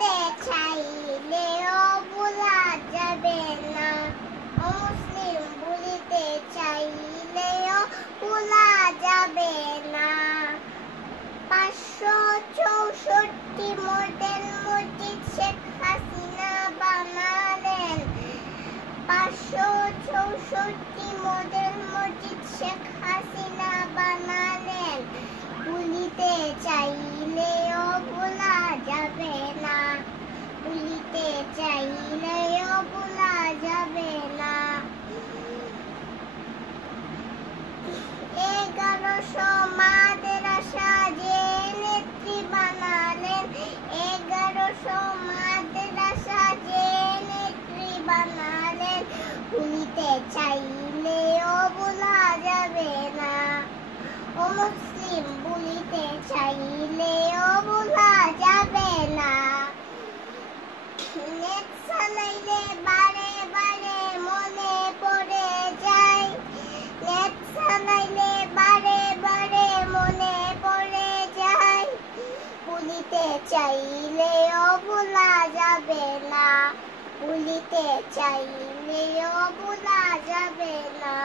ভুলিতে চাইলেও ভোলা যাবে না। ও মুসলিম ভুলিতে চাইলেও ভোলা যাবে না। 564 মডেল মসজিদ শেখ হাসিনা বানালেন। 564 মডেল মসজিদ শেখ হাসিনা বানালেন। ভুলিতে চাইলেও ভোলা যাবে না। ভুলিতে চাইলেও ভোলা যাবে না। 1100 মাদ্রাসা যে নেত্রী বানালেন। 1100 মাদ্রাসা যে নেত্রী বানালেন। ভুলিতে চাইলেও ভোলা যাবে না। ও মুসলিম ভুলিতে চাইলেও ভোলা যাবে না। নেট চালাইলে বারে বারে মনে পড়ে যায়। নেট চালাইলে বারে বারে মনে পড়ে যায়। ভুলিতে চাইলেও ভোলা যাবে না। ভুলিতে চাইলেও ভোলা যাবে না।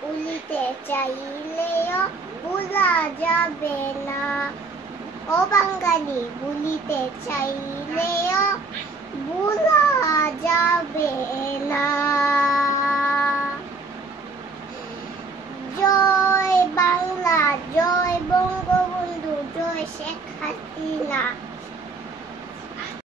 ভুলিতে চাইলেও ভোলা যাবে না। ও বাঙালি ভুলিতে চাইলেও ভোলা যাবে